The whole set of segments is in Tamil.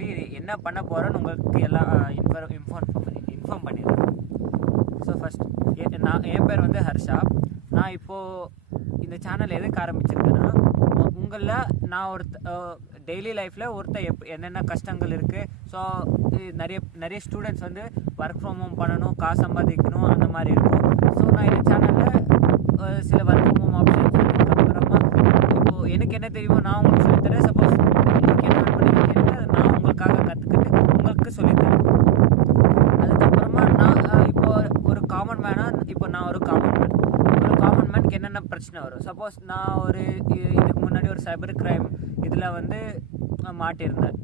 சொல்லி என்ன பண்ண போகிறேன்னு உங்களுக்கு எல்லாம் இன்ஃபார்ம் பண்ணிடுறேன். ஸோ ஃபஸ்ட் என் பேர் வந்து ஹர்ஷா. நான் இப்போது இந்த சேனல் எதுக்கு ஆரம்பிச்சிருக்கேன்னா, உங்களில் நான் டெய்லி லைஃப்பில் என்னென்ன கஷ்டங்கள் இருக்குது. ஸோ நிறைய ஸ்டூடெண்ட்ஸ் வந்து ஒர்க் ஃப்ரம் ஹோம் பண்ணணும், காசு சம்பாதிக்கணும், அந்த மாதிரி இருக்கும். ஸோ நான் இந்த சேனலில் சில ஒர்க் ஃப்ரம் ஹோம் ஆப்ஷன்ஸ் அதுக்கப்புறமா இப்போது எனக்கு என்ன தெரியுமோ நான் உங்களுக்கு சொல்லித்தரேன். சப்போஸ் உங்களுக்கு என்ன பண்ணி கேட்டு அதை நான் உங்களுக்காக கற்றுக்கிட்டு உங்களுக்கு சொல்லித்தரேன். அதுக்கப்புறமா நான் இப்போது ஒரு காமன் மேனாக நான் ஒரு காமன் மேனுக்கு என்னென்ன பிரச்சனை வரும். சப்போஸ் நான் இதுக்கு முன்னாடி ஒரு சைபர் கிரைம் இதில் வந்து மாட்டியிருந்தேன்.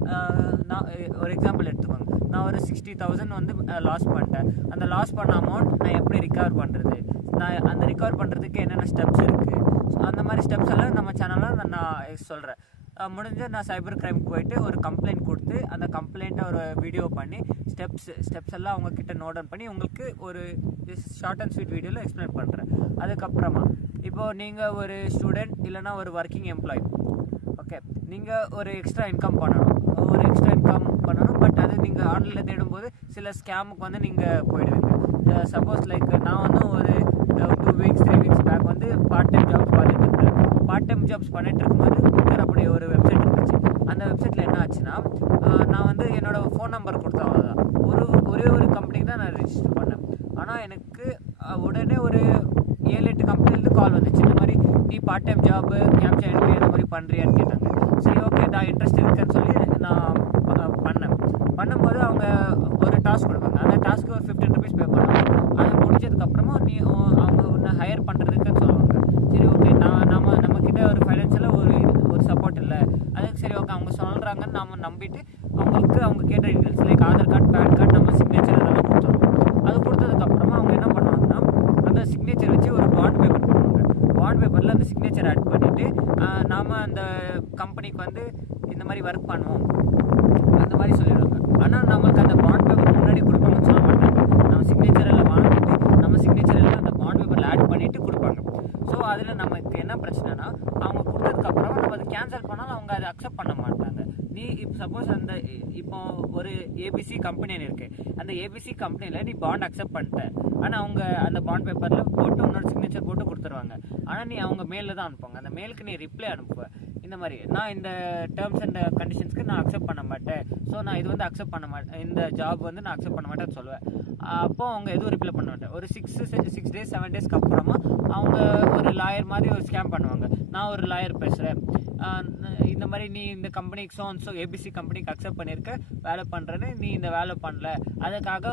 நான் ஒரு எக்ஸாம்பிள் எடுத்துக்கோங்க. நான் ஒரு 60,000 வந்து லாஸ் பண்ணிட்டேன். அந்த லாஸ் பண்ண அமௌண்ட் நான் எப்படி ரிகவர் பண்ணுறது, நான் அந்த ரிகவர் பண்ணுறதுக்கு என்னென்ன ஸ்டெப்ஸ் இருக்குது, அந்த மாதிரி ஸ்டெப்ஸ் எல்லாம் நம்ம சேனலில் நான் சொல்கிறேன். முடிஞ்ச நான் சைபர் கிரைமுக்கு போயிட்டு ஒரு கம்ப்ளைண்ட் கொடுத்து அந்த கம்ப்ளைண்ட்டை ஒரு வீடியோ பண்ணி ஸ்டெப்ஸ் எல்லாம் அவங்கக்கிட்ட நோட் டவுன் பண்ணி உங்களுக்கு ஒரு ஷார்ட் அண்ட் ஸ்வீட் வீடியோவில் எக்ஸ்பிளைன் பண்ணுறேன். அதுக்கப்புறமா இப்போது நீங்கள் ஒரு ஸ்டூடெண்ட் இல்லைனா ஒரு ஒர்க்கிங் எம்ப்ளாயி, ஓகே, நீங்கள் ஒரு எக்ஸ்ட்ரா இன்கம் பண்ணணும். பட் அது நீங்கள் ஆன்லைனில் தேடும்போது சில ஸ்கேமுக்கு வந்து நீங்கள் போயிடுவீங்க. சப்போஸ் லைக் நான் வந்து ஒரு 2 வீக்ஸ் 3 வீக்ஸ் பேக் வந்து பார்ட் டைம் ஜாப்ஸ் பார்த்துட்டு இருந்தேன். பார்ட் டைம் ஜாப்ஸ் பண்ணிட்டு இருக்கும்போது அப்படியே ஒரு வெப்சைட் இருந்துச்சு. அந்த வெப்சைட்டில் என்ன ஆச்சுன்னா, நான் வந்து என்னோடய ஃபோன் நம்பர் கொடுத்தேன். அவ்வளோதான். ஒரே ஒரு கம்பெனிக்கு தான் நான் ரிஜிஸ்டர் பண்ணேன். ஆனால் எனக்கு உடனே ஒரு 7-8 கம்பெனிலேருந்து கால் வந்துச்சு. இந்த மாதிரி நீ part time job capture entry அந்த மாதிரி பண்ணுறியான்னு கேட்டாங்க. சரி, ஓகே, நான் இன்ட்ரெஸ்ட் இருக்குன்னு சொல்லி நான் பண்ணும்போது அவங்க ஒரு டாஸ்க் கொடுப்பாங்க. அந்த டாஸ்க்கு ஒரு 15 ருபீஸ் பே பண்ணுவாங்க. அது முடிஞ்சதுக்கப்புறமா அவங்க ஒன்று ஹையர் பண்ணுறதுக்குன்னு சொல்லுவாங்க. சரி, ஓகே, நம்மக்கிட்ட ஒரு ஃபைனான்ஷியலாக ஒரு சப்போர்ட் இல்லை. அதுக்கு சரி, ஓகே, அவங்க சொல்கிறாங்கன்னு நம்ம நம்பிட்டு அவங்க கேட்ட details like Aadhaar card, PAN card, நம்ம சிக்னேச்சர் அதெல்லாம் கொடுத்துருவோம். அது கொடுத்ததுக்கப்புறமா அவங்க என்ன பண்ணுவாங்கன்னா, அந்த சிக்னேச்சர் வச்சு ஒரு பாண்ட் பேப்பர் பண்ணுவாங்க. பாண்ட் பேப்பரில் அந்த சிக்னேச்சர் ஆட் பண்ணிவிட்டு நாம் அந்த கம்பெனிக்கு வந்து இந்த மாதிரி ஒர்க் பண்ணுவோம் அந்த மாதிரி சொல்லிடுவாங்க. ஆனால் நம்மளுக்கு அந்த பாண்ட் பேப்பர் முன்னாடி கொடுப்பாங்கன்னு சொல்ல மாட்டாங்க. நம்ம சிக்னேச்சர் எல்லாம் வாங்கிட்டு நம்ம சிக்னேச்சர் எல்லாம் அந்த பாண்ட் பேப்பரில் ஆட் பண்ணிவிட்டு கொடுப்பாங்க. ஸோ அதில் நமக்கு என்ன பிரச்சனைனா, அவங்க கொடுத்ததுக்கப்புறமா நம்ம அதை கேன்சல் பண்ணாலும் அவங்க அதை அக்செப்ட் பண்ண மாட்டாங்க. சப்போஸ் இப்போ ஒரு ஏபிசி கம்பெனின்னு இருக்குது. அந்த ஏபிசி கம்பெனியில் நீ பாண்ட் அக்செப்ட் பண்ணிட்ட. ஆனால் அவங்க அந்த பாண்ட் பேப்பரில் போட்டு உன்னோட சிக்னேச்சர் போட்டு கொடுத்துருவாங்க. ஆனால் நீ அவங்க மெயிலில் தான் அனுப்புவாங்க. அந்த மெயிலுக்கு நீ ரிப்ளை அனுப்புவேன். இந்த மாதிரி நான் இந்த டேர்ம்ஸ் அண்ட் கண்டிஷன்ஸ்க்கு நான் அக்செப்ட் பண்ண மாட்டேன். ஸோ நான் இது வந்து அக்செப்ட் பண்ண மாட்டேன், இந்த ஜாப் வந்து நான் அக்செப்ட் பண்ண மாட்டேன்னு சொல்லுவேன். அப்போது அவங்க எதுவும் ரிப்ளை பண்ண மாட்டேன். ஒரு 6 டேஸ் 7 டேஸ்க்கு அப்புறமா அவங்க ஒரு லாயர் மாதிரி ஒரு ஸ்கேம் பண்ணுவாங்க. நான் ஒரு லாயர் பேசுகிறேன், இந்த மாதிரி நீ இந்த கம்பெனிக்கு ஸோ ஏபிசி கம்பெனிக்கு அக்செப்ட் பண்ணியிருக்க, வேலை பண்ணுறேன்னு, நீ இந்த வேலை பண்ணல, அதுக்காக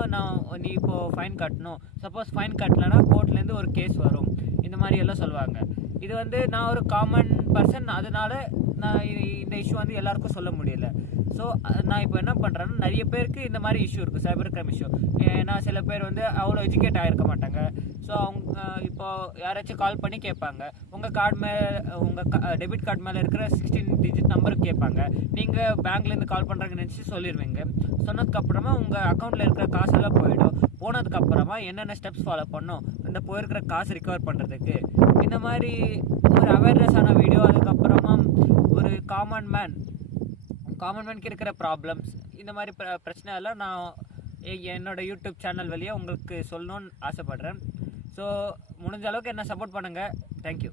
நீ இப்போது ஃபைன் கட்டணும். சப்போஸ் ஃபைன் கட்டலைன்னா கோர்ட்லேருந்து ஒரு கேஸ் வரும். இந்த மாதிரி எல்லாம் சொல்லுவாங்க. இது வந்து நான் ஒரு காமன் பர்சன், அதனால நான் இந்த இஷ்யூ வந்து எல்லாருக்கும் சொல்ல முடியல. ஸோ நான் இப்போ என்ன பண்ணுறேன்னா, நிறைய பேருக்கு இந்த மாதிரி இஷ்யூ இருக்குது, சைபர் கிரைம் இஷ்யூ. ஏன்னா சில பேர் வந்து அவ்வளோ எஜுகேட் ஆகிருக்க மாட்டாங்க. ஸோ அவங்க இப்போது யாராச்சும் கால் பண்ணி கேட்பாங்க, உங்கள் கார்டு மேலே உங்கள் டெபிட் கார்டு மேலே இருக்கிற 16 டிஜிட் நம்பருக்கு கேட்பாங்க. நீங்கள் பேங்க்லேருந்து கால் பண்ணுறாங்கன்னு நினச்சி சொல்லிடுவீங்க. சொன்னதுக்கப்புறமா உங்கள் அக்கௌண்ட்டில் இருக்கிற காசெல்லாம் போயிடும். போனதுக்கப்புறமா என்னென்ன ஸ்டெப்ஸ் ஃபாலோ பண்ணணும் இந்த போயிருக்கிற காசு ரிகவர் பண்ணுறதுக்கு, இந்த மாதிரி ஒரு அவேர்னஸான வீடியோ. அதுக்கப்புறமா ஒரு காமன் மேனுக்கு இருக்கிற ப்ராப்ளம்ஸ், இந்த மாதிரி பிரச்சனை எல்லாம் நான் என்னோடய யூடியூப் சேனல் வழியாக உங்களுக்கு சொல்லணும்னு ஆசைப்பட்றேன். ஸோ முடிஞ்ச அளவுக்கு என்ன சப்போர்ட் பண்ணுங்கள். தேங்க்யூ.